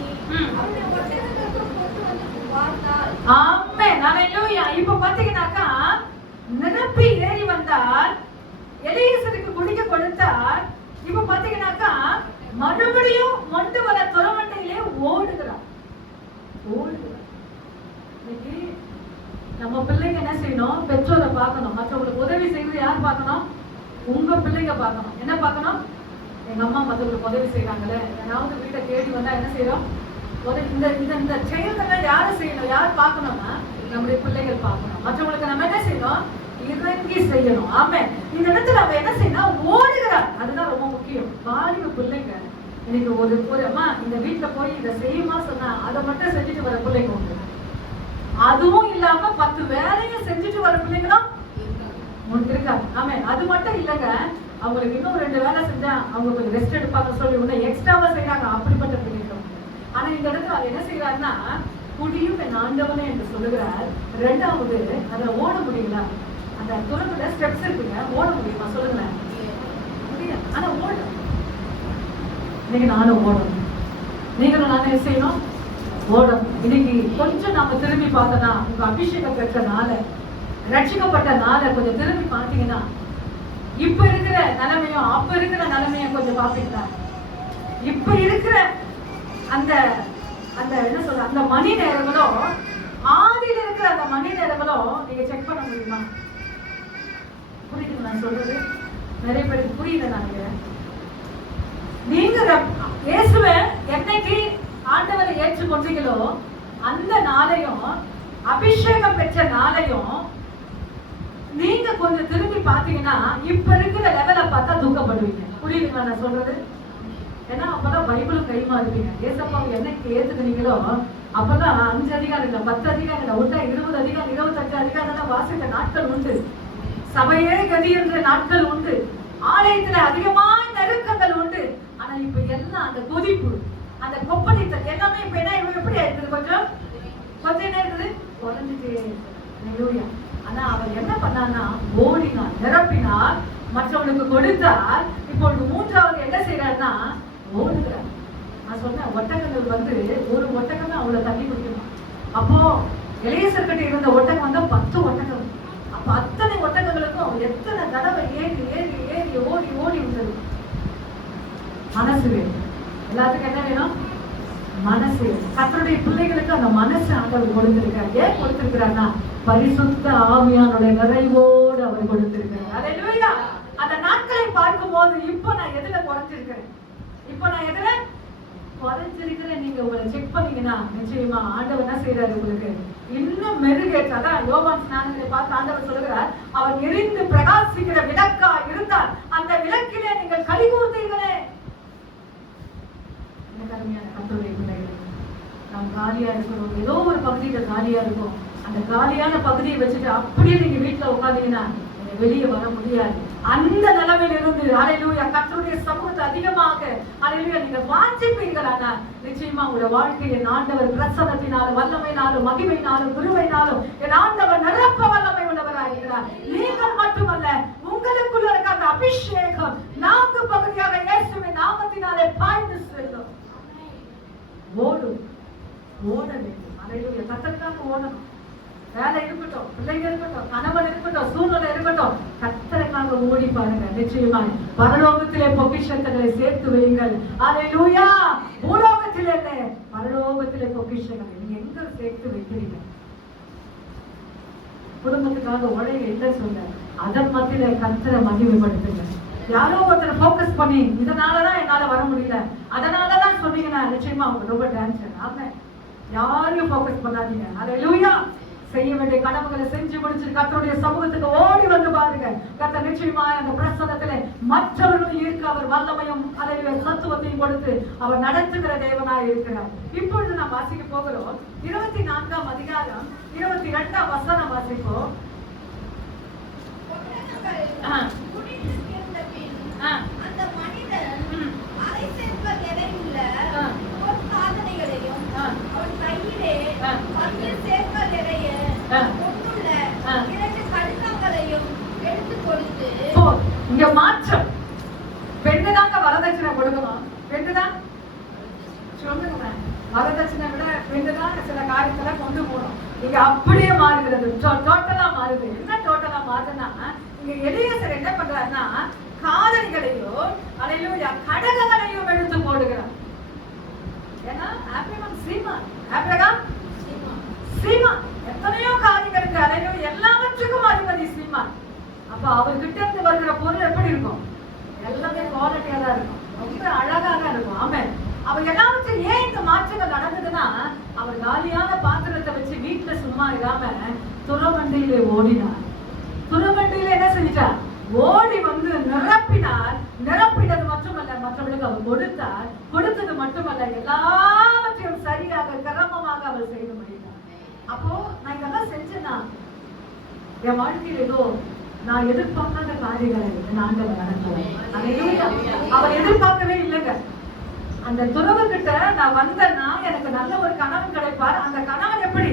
அவருடைய ஒட்டகங்களுக்கு கொண்டு வந்து பார்த்தாள். ஆமென். அல்லேலூயா. இப்ப பாத்தீங்கன்னாக்கா, நிரப்பி ஏறி வந்தார். எலியேசருக்கு குடிக்க கொடுத்தார். இப்ப பாத்தீங்கன்னாக்கா, மறுபடியும் மொண்டு வர துறவண்டையிலே ஓடுகிறார். இன்னைக்கு நம்ம பிள்ளைங்க என்ன செய்யணும்? பெற்றோரை பார்க்கணும். மற்றவங்களுக்கு உதவி செய்வது யார் பார்க்கணும்? உங்க பிள்ளைங்க பார்க்கணும். என்ன பார்க்கணும்? எங்க அம்மா மற்றவங்களுக்கு உதவி செய்யறாங்களே, ஏதாவது வீட்டை தேடி வந்தா என்ன செய்யறோம்? இந்த செயல்கள் யாரு செய்யணும்? யார் பார்க்கணும்னா நம்முடைய பிள்ளைகள் பார்க்கணும். மற்றவங்களுக்கு நம்ம என்ன செய்யணும்? இறங்கி செய்யணும். ஆமென். இந்த இடத்துல அவ என்ன செய்யணும்? ஓடுகிறார். அதுதான் ரொம்ப முக்கியம். வாலிப பிள்ளைங்க இன்னைக்கு ஒரு அம்மா இந்த வீட்டுல போய் இதை செய்யுமா சொன்னா அதை மட்டும் செஞ்சுட்டு வர பிள்ளைங்க உண்டு. அதுவும் இல்லாம 10 வேலையும் செஞ்சுட்டு வர பிள்ளைங்களும் இருக்காங்க. ஆமென். அது மட்டும் இல்லைங்க, அவங்களுக்கு இன்னும் 2 வேலை செஞ்சா அவங்க கொஞ்சம் ரெஸ்ட் எடுப்பாங்க சொல்லி இன்னும் எக்ஸ்ட்ராவா செய்யறாங்க. அப்படிப்பட்ட பிள்ளைங்க. ஆனா இந்த இடத்துல அவர் என்ன செய்யறாருன்னா, குடியும் என் ஆண்டவனே என்று சொல்லுகிறார். 2வது, அதுல ஓட முடியல. அந்த துறவுல ஸ்டெப்ஸ் இருக்குங்க, ஓட முடியுமா சொல்லுங்களேன்? முடியாது. ஆனா ஓடும். இன்னைக்கு நானும் ஓடணும். நீங்களும் நானும் என்ன செய்யணும்? ஓடும். இன்னைக்கு கொஞ்சம் நாம திரும்பி பார்த்தோம்னா, உங்க அபிஷேகம் பெற்ற நாள, ரட்சிக்கப்பட்ட நாள கொஞ்சம் திரும்பி பார்த்தீங்கன்னா, இப்ப இருக்கிற நிலைமையும் அப்ப இருக்கிற நிலைமையும் கொஞ்சம் பாப்பீங்களா? இப்ப இருக்கிற அந்த அந்த என்ன சொல்ற அந்த மணி நேரங்களும் ஆதியில இருக்கிற அந்த மணி நேரங்களும் நீங்க செக் பண்ண முடியுமா? புரியுது நான் சொல்றது? நிறைய பேருக்கு புரியுது நினைக்கிறேன். நீங்க இயேசுவை என்னைக்கு ஆண்டவரை ஏற்றுக்கொண்டீங்களோ அந்த நாளையும் அபிஷேகம் பெற்ற நாளையும் நீங்க கொஞ்சம் திரும்பி பாத்தீங்கன்னா இப்ப இருக்கிற லெவலை பார்த்தா துக்கப்படுவீங்க. புரியுதுங்களா நான் சொல்றது? ஏன்னா அப்பதான் பைபிளும் கைமா இருப்பீங்க. ஏசப்பாவை என்னைக்கு ஏத்துக்கிறீங்களோ அப்பதான் 5 அதிகாரம் 10 அதிகாரம் விட்டா 20 அதிகாரம் 25 அதிகாரம் வாசித்த நாட்கள் உண்டு. சபையே கதி என்ற நாட்கள் உண்டு. ஆலயத்துல அதிகமான நெருக்கங்கள் உண்டு. ஆனா இப்ப எல்லாம் அந்த கொதிப்பு, அந்த கொப்பளித்தல் எல்லாமே இப்ப என்ன எப்படி ஆயிடுது? கொஞ்சம் என்ன இருக்குது? குறைஞ்சிட்டே. ஆனா அவர் என்ன பண்ணான்னா, ஓடினார், நிரப்பினார், மற்றவனுக்கு கொடுத்தார். இப்பொழுது 3வது என்ன செய்யறாருன்னா, ஓடுகிறார். நான் சொன்னேன், ஒட்டகங்கள் வந்து ஒரு ஒட்டகம் அவ்வளவு தண்ணி குடிக்கணும். அப்போ எலியேசர் கிட்ட இருந்த ஒட்டகம் வந்து 10 ஒட்டகம். அப்ப அத்தனை ஒட்டகங்களுக்கும் எத்தனை தடவை ஏறி ஏறி ஏறி ஓடி ஓடி வந்தது. மனசு வேணும். எல்லாத்துக்கும் என்ன வேணும்? மனசு. கர்த்தருடைய பிள்ளைகளுக்கு அந்த மனசு ஆண்டவர் கொடுத்திருக்கார். ஏன் கொடுத்திருக்கிறார்னா, பரிசுத்த ஆவியானுடைய நிறைவோடு அவர் கொடுத்திருக்கிறார். அல்லேலூயா. அந்த நாட்களை பார்க்கும் போது இப்ப நான் எதுல குறைஞ்சிருக்கிறேன்? இப்ப நான் எதுல குறைஞ்சிருக்கிறேன்? நீங்க உங்களை செக் பண்ணீங்கன்னா நிச்சயமா ஆண்டவர் என்ன செய்யறாரு? உங்களுக்கு இன்னும் மெருகேற்ற. அதான் யோவான் ஸ்நானங்களை பார்த்து ஆண்டவர் சொல்லுகிறார், அவர் எரிந்து பிரகாசிக்கிற விளக்கா இருந்தால் அந்த விளக்கிலே நீங்கள் களி கூர்ந்தீர்களே. கருமையான கர்த்தருடைய பிள்ளைகள், காலியா இருக்கணும், ஏதோ ஒரு பகுதியில காலியா இருக்கும். அந்த காலியான பகுதியை வச்சுட்டு அப்படியே நீங்க வீட்டுல உட்காந்தீங்கன்னா வெளியே வர முடியாது. அந்த நிலைமையில இருந்து ஹல்லேலூயா கர்த்தருடைய சமூகத்தை அதிகமாக ஹல்லேலூயா நீங்க வாஞ்சிப்பீங்களானா நிச்சயமா உங்க வாழ்க்கையின் ஆண்டவர் பிரசன்னத்தினாலும் வல்லமையினாலும் மகிமையினாலும் கிருபையினாலும் என் ஆண்டவர் நிரப்ப வல்லமை உள்ளவராக இருக்கிறார். நீங்கள் மட்டுமல்ல, உங்களுக்குள்ள இருக்க அந்த அபிஷேகம் 4 பகுதியாக இயேசுவின் நாமத்தினாலே பாய்ந்து செல்லும். ஓட வேண்டும். ஹல்லேலூயா கர்த்தருக்காக ஓடணும். வேலை இருக்கட்டும், பிள்ளைங்க இருக்கட்டும், கணவன் இருக்கட்டும், சூழ்நிலை இருக்கட்டும், கர்த்தருக்காக ஓடி பாருங்க. நிச்சயமாக பரலோகத்திலே பொக்கிஷங்களை சேர்த்து வையுங்கள். ஹல்லேலூயா. பூலோகத்திலே இல்ல, பரலோகத்திலே பொக்கிஷங்களை நீங்க எங்க சேர்த்து வைக்கிறீங்க? குடும்பத்துக்காக உழைய இல்லை சொல்ல, அதன் மத்தியில கர்த்தரை மகிமைப்படுத்துங்க. யாரோ ஒருத்தரை போக்கஸ் பண்ணி இதனாலதான் என்னால வர முடியல, அதனாலதான் சொன்னீங்கன்னா நிச்சயமா அவங்க ரொம்ப டான்ஸ். ஆமா, யாரையும் போக்கஸ் பண்ணாதீங்க. ஹல்லேலூயா. செய்ய வேண்டிய கடமைகளை செஞ்சு முடிச்சு கர்த்தருடைய சமூகத்துக்கு ஓடி வந்து பாருங்க. கர்த்தர் நிச்சயமாய் அந்த பிரசன்னத்திலே மற்றவர்களும் ஈர்க்க அவர் வல்லமையும் ஹல்லேலூயா சத்துவத்தையும் கொடுத்து அவர் நடத்துகிற தேவனாய் இருக்கிறார். இப்பொழுது நாம் வாசிக்க போகிறோம் 24ஆம் அதிகாரம் 22ஆம் வசனம் வாசிப்போம். அந்த மனிதன் அரை சேர்க்க நிறையுள்ள சாதனைகளையும் அவன் கையிலே 10 சேர்க்க நிறைய கொண்டுள்ள 2 கடுக்கங்களையும் எடுத்து கொடுத்து இங்க மாற்றம். பெண்ணுதாங்க வரதட்சணை கொடுக்கணும். பெண்ணுதான் சொல்லுங்க, வரதட்சணை விட பெண்ணுதான் சில காரியத்துல கொண்டு போகணும். இங்க அப்படியே மாறுகிறது, டோட்டலா மாறுது. என்ன டோட்டலா மாறுதுன்னா, இங்க எலியாசர் என்ன பண்றாருன்னா காதணிகளையோ ஹல்லேலூயா கடகங்களையும் எடுத்து போடுகிறார். ஏன்னா ஆபிரகாம் சீமான் எத்தனையோ காரியங்களுக்கு ஹல்லேலூயா எல்லாவற்றுக்கும் அதிபதி சீமான். அப்ப அவர்கிட்ட இருந்து வருகிற பொருள் எப்படி இருக்கும்? எல்லாமே குவாலிட்டியா தான் இருக்கும், ரொம்ப அழகா தான் இருக்கும். ஆமென். அவர் எல்லாவற்றும் ஏன் இந்த மாற்றங்கள் நடந்ததுன்னா, அவர் காலியான பாத்திரத்தை வச்சு வீட்டுல சும்மா இல்லாம துறவண்டியிலே ஓடினார். துறவண்டியில என்ன செஞ்சிட்டார்? ஓடி வந்து நிரப்பினார். நிரப்பினது மட்டுமல்ல, மற்றவர்களுக்கு அவர் கொடுத்தார். கொடுத்தது மட்டுமல்ல, எல்லாவற்றையும் சரியாக கிரமமாக அவர் செய்து முடிந்தார். அப்போ நான் இதெல்லாம் செஞ்சேன்னா என் வாழ்க்கையில் ஏதோ நான் எதிர்பார்க்காத காரியங்களை என் ஆண்டவர் நடத்துவார். அவர் எதிர்பார்க்கவே இல்லைங்க. அந்த துறவு கிட்ட நான் வந்தேன்னா எனக்கு நல்ல ஒரு கணவன் கிடைப்பார். அந்த கணவன் எப்படி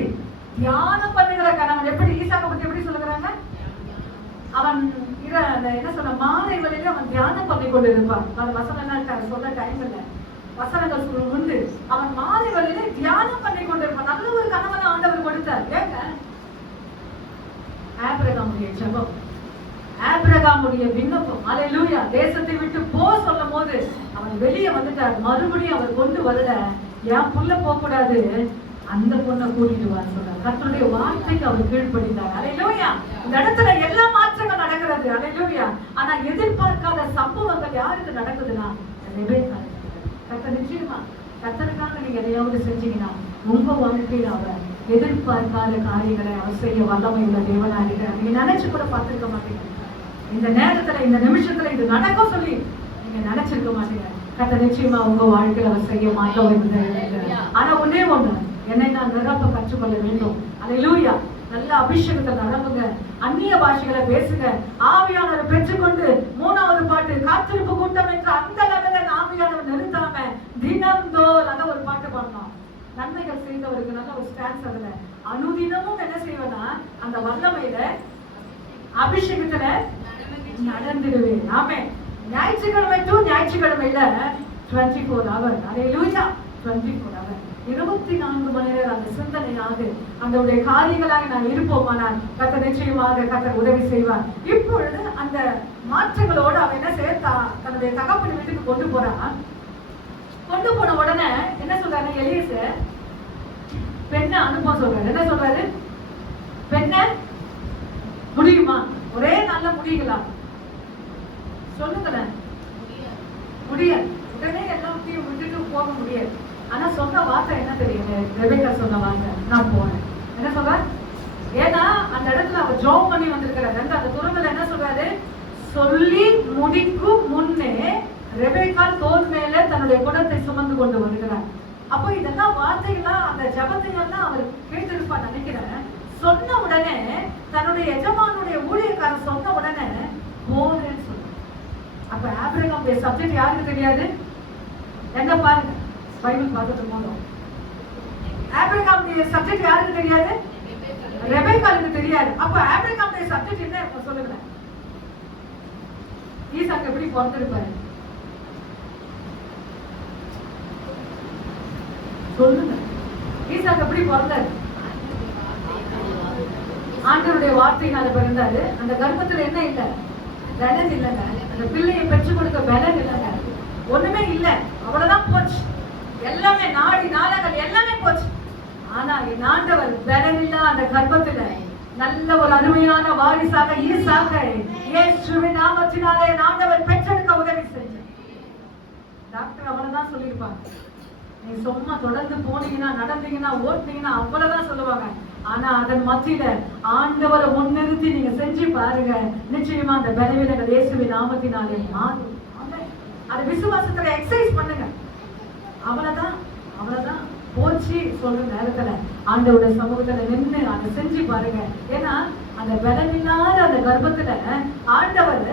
தியானம் பண்ணுகிற கணவன். எப்படி ஈசாக்க பத்தி எப்படி சொல்லுகிறாங்க? அவன் என்ன சொல்ற மாலை வேளையில அவன் தியானம் பண்ணி கொண்டு இருப்பான். வசனம் என்ன சொல்ல டைம் இல்லை, வசனங்கள் உண்டு. அவன் மாலை வேளையில தியானம் பண்ணி கொண்டு இருப்பான். நல்ல ஒரு கணவனை ஆண்டவர் கொடுத்தார். ஏங்க? ஆபிரகாமுடைய ஜெபம், ஆபிரகாமுடைய விண்ணப்பம். ஹல்லேலூயா. தேசத்தை விட்டு போ சொல்லும் போது அவன் வெளியே வந்துட்டார். மறுபடியும் அவர் கொண்டு வரல. என் புள்ள போக கூடாது, அந்த பொண்ணை கூட்டிட்டு வர சொல்றார். கர்த்தருடைய வார்த்தைக்கு அவர் கீழ்ப்படிந்தார். ஹல்லேலூயா. இந்த இடத்துல எல்லா மாற்றங்கள் நடக்கிறது. ஹல்லேலூயா. ஆனா எதிர்பார்க்காத சம்பவங்கள் யாருக்கு நடக்குதுன்னா கர்த்தர் நிச்சயமா கர்த்தருக்காக நீங்க எதையாவது செஞ்சீங்கன்னா உங்க வாழ்க்கையில அவர் எதிர்பார்க்காத காரியங்களை அவர் செய்ய வல்லமை உள்ள தேவனா இருக்கிறார். நீங்க நினைச்சு கூட பார்த்திருக்க மாட்டீங்க. இந்த நேரத்துல இந்த நிமிஷத்துல இது நடக்கும் சொல்லி நீங்க நினைச்சிருக்க மாட்டீங்க. கர்த்தர் நிச்சயமா உங்க வாழ்க்கையில அவர் செய்ய மாட்டோம். ஆனா ஒன்னே ஒண்ணு, என்னை நான் நிரப்ப கற்றுக்கொள்ள வேண்டும். ஹல்லேலூயா. நல்ல அபிஷேகத்தை நிரப்புங்க, அந்நிய பாஷைகளை பேசுங்க, ஆவியானவரை பெற்றுக்கொண்டு 3வது பாட்டு காத்திருப்பு கூட்டம் என்ற அந்த லெவலில் ஆவியானவர் நிறுத்தாம தினம்தோறும் அந்த ஒரு பாட்டு பாடணும். நன்மைகள் செய்தவருக்கு நல்ல ஒரு ஸ்டான்ஸ். அதுல அனுதினமும் என்ன செய்வேன்னா அந்த வல்லமையில அபிஷேகத்துல நடந்துடுவேன். ஆமே. ஞாயிற்றுக்கிழமை டு ஞாயிற்றுக்கிழமையில 24 hours. ஹல்லேலூயா. 24 hours 24 மணி நேரம் அந்த சிந்தனையாக அந்த காரியங்களாக நான் இருப்போமானால் கர்த்தர் நிச்சயமாக கர்த்தர் உதவி செய்வார். இப்பொழுது அந்த மாற்றங்களோடு அவன் என்ன சேர்த்தா தன்னுடைய தகப்பன் வீட்டுக்கு கொண்டு போறான். கொண்டு போன உடனே என்ன சொல்றாரு எலியாசர்? பெண்ணை அனுப்ப சொல்றாரு. என்ன சொல்றாரு? பெண்ணை முடியுமா? ஒரே நல்ல முடியுங்களா? சொல்லுங்களேன். முடியாது. உடனே எல்லாத்தையும் விட்டுட்டு போக முடியாது. ஆனா சொன்ன வார்த்தை என்ன தெரியுது? ரெபெக்கா சொன்ன வார்த்தை, நான் போனேன். என்ன சொல்ற? ஏன்னா அந்த இடத்துல அவர் ஜோம் பண்ணி வந்திருக்கிறாரு. அந்த துறவுல என்ன சொல்றாரு? சொல்லி முடிக்கும் முன்னே ரெபெக்கா தோல் மேல தன்னுடைய குடத்தை சுமந்து கொண்டு வருகிறார். அப்போ இதெல்லாம் வார்த்தைகள்லாம் அந்த ஜபத்தையெல்லாம் அவர் கேட்டிருப்பா நினைக்கிறேன். சொன்ன உடனே தன்னுடைய எஜமானுடைய ஊழியக்காரன் சொன்ன உடனே போறேன்னு சொன்னார். அப்ப ஆபிரகாமுடைய சப்ஜெக்ட் யாருக்கு தெரியாது? என்ன பாருங்க, பைபிள் பார்த்துட்டு போனோம். ஆபிரகாமுடைய சப்ஜெக்ட் யாருக்கு தெரியாது? ரெபெக்காளுக்கு தெரியாது. அப்ப ஆபிரகாமுடைய சப்ஜெக்ட் என்ன இப்ப சொல்லுங்க. ஈசாக்கு எப்படி பிறந்திருப்பாரு சொல்லுங்க. ஈசாக்கு எப்படி பிறந்தாரு? ஆண்டவருடைய வார்த்தையினால பிறந்தாரு. அந்த கர்ப்பத்துல என்ன இல்ல? பலன் இல்லைங்க. அந்த பிள்ளையை பெற்றுக் கொடுக்க பலன் இல்லைங்க. ஒண்ணுமே இல்ல. அவ்வளவுதான் போச்சு. எல்லாமே நாடி நாளங்கள் எல்லாமே போச்சு. ஆனா என் ஆண்டவர் பலன் இல்ல. அந்த கர்ப்பத்துல நல்ல ஒரு அருமையான வாரிசாக ஈசாக்கை இயேசுவின் நாமத்தினாலே என் ஆண்டவர் பெற்றெடுக்க உதவி செஞ்சார். டாக்டர் அவ்வளவுதான் சொல்லியிருப்பாங்க. நீ சும்மா தொடர்ந்து போனீங்கன்னா, நடந்தீங்கன்னா, ஓட்டினீங்கன்னா அவ்வளவுதான் சொல்லுவாங்க. ஆனா அதன் மத்தியில ஆண்டவரை முன்னிறுத்தி நீங்க செஞ்சு பாருங்க, நிச்சயமா அந்த பலவீனங்கள் இயேசுவின் நாமத்தினாலே மாறும். அது விசுவாசத்துல எக்ஸசைஸ் பண்ணுங்க. அவ்வளவுதான் அவ்வளவுதான் போச்சு சொல்ற நேரத்துல ஆண்டவருடைய சமூகத்துல நின்று அதை செஞ்சு பாருங்க. ஏன்னா அந்த பலனில்லாத அந்த கர்ப்பத்துல ஆண்டவர்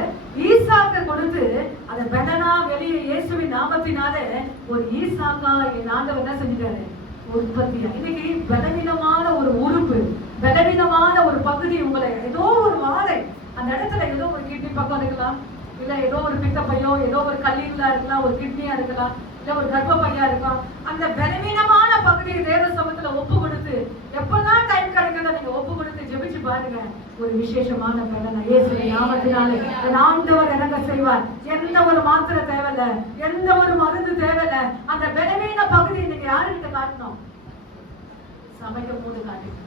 ஈசாக்க கொடுத்து அந்த பலனா வெளியே இயேசுவின் நாமத்தினாலே ஒரு ஈசாக்கா என் ஆண்டவர் என்ன செஞ்சுட்டாரு? உற்பத்தியா. இன்னைக்கு பலவீனமான ஒரு உறுப்பு, பலவீனமான ஒரு பகுதி, உங்களை ஏதோ ஒரு வாழை அந்த இடத்துல ஏதோ ஒரு கிட்னி பக்கம் இருக்கலாம், இல்ல ஏதோ ஒரு பித்தப்பையோ, ஏதோ ஒரு கல்லீரலா இருக்கலாம், ஒரு கிட்னியா இருக்கலாம், இல்ல ஒரு கர்ப்பப்பையா இருக்கும். அந்த பலவீனமான பகுதியை தேவ சமூகத்துல ஒப்பு கொடுத்து எப்பெல்லாம் டைம் கிடைக்கிறத நீங்க ஒப்பு கொடுத்து ஜெபிச்சு பாருங்க. ஒரு விசேஷமான பலனை இயேசுவின் நாமத்தினாலே ஆண்டவர் எனக்கு செய்வார். எந்த ஒரு மாத்திரை தேவையில்ல, எந்த ஒரு மருந்து தேவையில்ல. அந்த பலவீன பகுதி நீங்க யாருக்கிட்ட காட்டணும்? சமைக்கும் போது காட்டுங்க,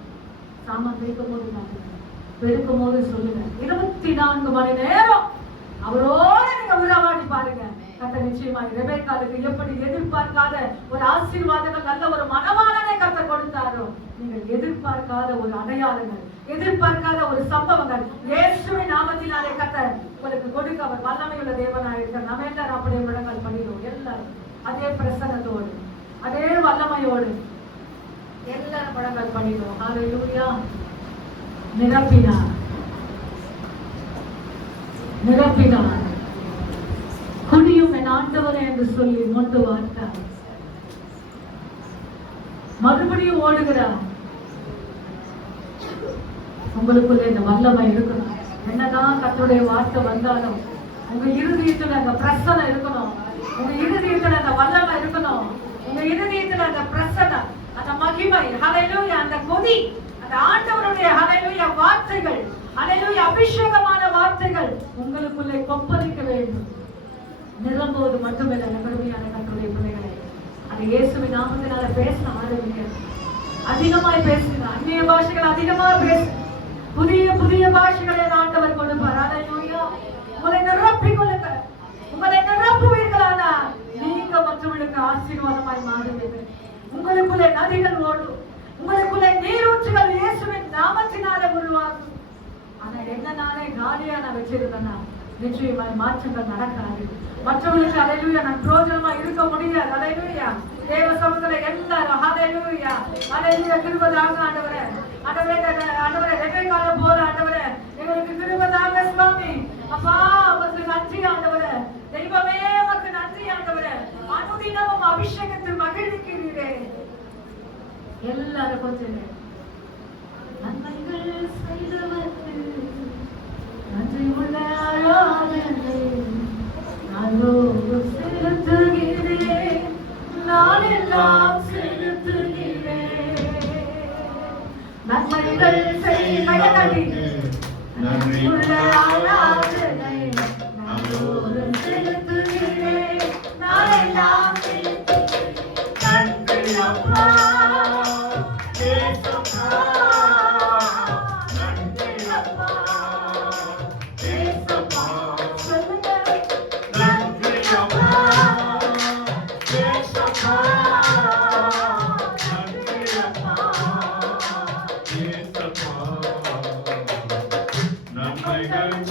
சாமான் வைக்கும் போது காட்டுங்க, பெருக்கும் போது சொல்லுங்க. 24 மணி நேரம் அவரோட நீங்க உறவாடி பாருங்க. கர்த்தர் நிச்சயமாக ரெபெக்காளுக்கு எப்படி எதிர்பார்க்காத ஒரு ஆசீர்வாதங்கள், நல்ல ஒரு மனவாளனை கர்த்தர் கொடுத்தாரோ, நீங்கள் எதிர்பார்க்காத ஒரு அடையாளங்கள், எதிர்பார்க்காத ஒரு சம்பவங்கள் இயேசுவின் நாமத்தினாலே கர்த்தர் உங்களுக்கு கொடுக்க அவர் வல்லமையுள்ள தேவனாக இருக்கிறார். நம்ம எல்லாரும் அப்படியே முழங்கால் பண்ணிடுவோம். எல்லாரும் அதே பிரசன்னத்தோடு, அதே வல்லமையோடு எல்லாரும் முழங்கால் பண்ணிடுவோம். ஹல்லேலூயா. நிரப்பினார், நிரப்பினார். குடியும் என் ஆண்டவரே என்று சொல்லி மொண்டு வார்த்தார். மறுபடியும் ஓடுகிறார். உங்களுக்குள்ள இந்த வல்லமை இருக்கணும். என்னதான் கர்த்தருடைய வார்த்தை வந்தாலும் உங்க இருதயத்துல அந்த பிரசனை இருக்கணும். உங்க இருதயத்துல அந்த வல்லமை இருக்கணும். உங்க இருதயத்துல அந்த பிரசனை, அந்த மகிமை, ஹல்லேலூயா, அந்த கொதி, அந்த ஆண்டவருடைய ஹல்லேலூயா வார்த்தைகள், ஹல்லேலூயா அபிஷேகமான வார்த்தைகள் உங்களுக்குள்ளே கொப்பளிக்க வேண்டும். நிரம்புவது மட்டுமில்லை. கடுமையான கர்த்தருடைய பிள்ளைகளை அந்த இயேசுவின் நாமத்தினால பேச ஆரம்பிக்க, அதிகமாய் பேசுங்க. அந்நிய பாஷைகள் அதிகமா பேசு. புதிய புதிய பாஷைகளை ஆண்டவர் கொடுப்பார். ஹல்லேலூயா. உங்களை நிரப்பிக் கொள்ளுங்க. உங்களை நிரப்புவீர்களானா நீங்க மற்றவர்களுக்கு ஆசீர்வாதமாய் மாறுவீர்கள். உங்களுக்குள்ளே நதிகள் ஓடும். உங்களுக்குள்ளே நீரூற்றுகள் இயேசுவின் நாமத்தினால உருவாகும். ஆனா என்ன நாளே காலியா நான் வச்சிருந்தேன்னா நிச்சயமாய் மாற்றங்கள் நடக்காது. மற்றவர்களுக்கு ஹல்லேலூயா நான் பிரோஜனமா இருக்க முடியாது. ஹல்லேலூயா. தேவ சமூகத்துல எல்லாரும் ஹல்லேலூயா ஹல்லேலூயா கிருபையாக ஆண்டவரே, ஆண்டவரே ரெபெக்காளை போல ஆண்டவரே எங்களுக்கு கிருபையாக சுவாமி. அப்பா உமக்கு நன்றி ஆண்டவரே. தெய்வமே உமக்கு நன்றி ஆண்டவரே. அனுதினமும் அபிஷேகத்தில் மகிழ்விக்கிறீரே. எல்லாரும் கொஞ்சம் நன்மைகள் செய்தவர்க்கு நன்றி உள்ள ஆராதனை நாளோடு செலுத்துகிறேன், நாளெல்லாம் செலுத்துகிறேன். நன்மைகள் செய்தவர்க்கு நன்றி உள்ள ஆராதனை நாளோடு செலுத்துகிறேன், நாளெல்லாம் செலுத்துகிறேன். நன்றி அப்பா நன்மைகள்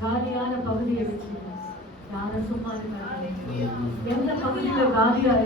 காலியான பகுதியை வச்சு யாரும் சும்மா இருக்காங்க. எந்த பகுதியில காலியா